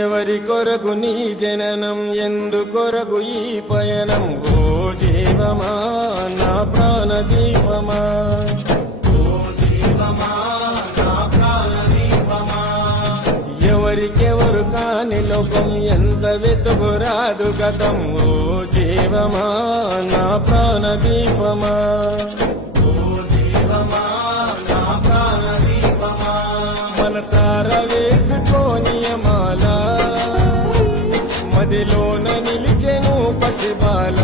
ఎవరి కొరకు నీ జననం, ఎందు కొరకు ఈ పయనం? ఓ జీవమా నా ప్రాణ దీపమా, ఓ జీవమా నా ప్రాణ దీపమా. ఎవరికెవరు కాని లోకం, ఎంత వెతుకురాదు గతం. ఓ జీవమా నా ప్రాణ దీపమా, ఓ జీవమా నా ప్రాణ దీపమా. మనసార వేసుకోని మాల, మదిలోన నిలిచెను పసిబాల.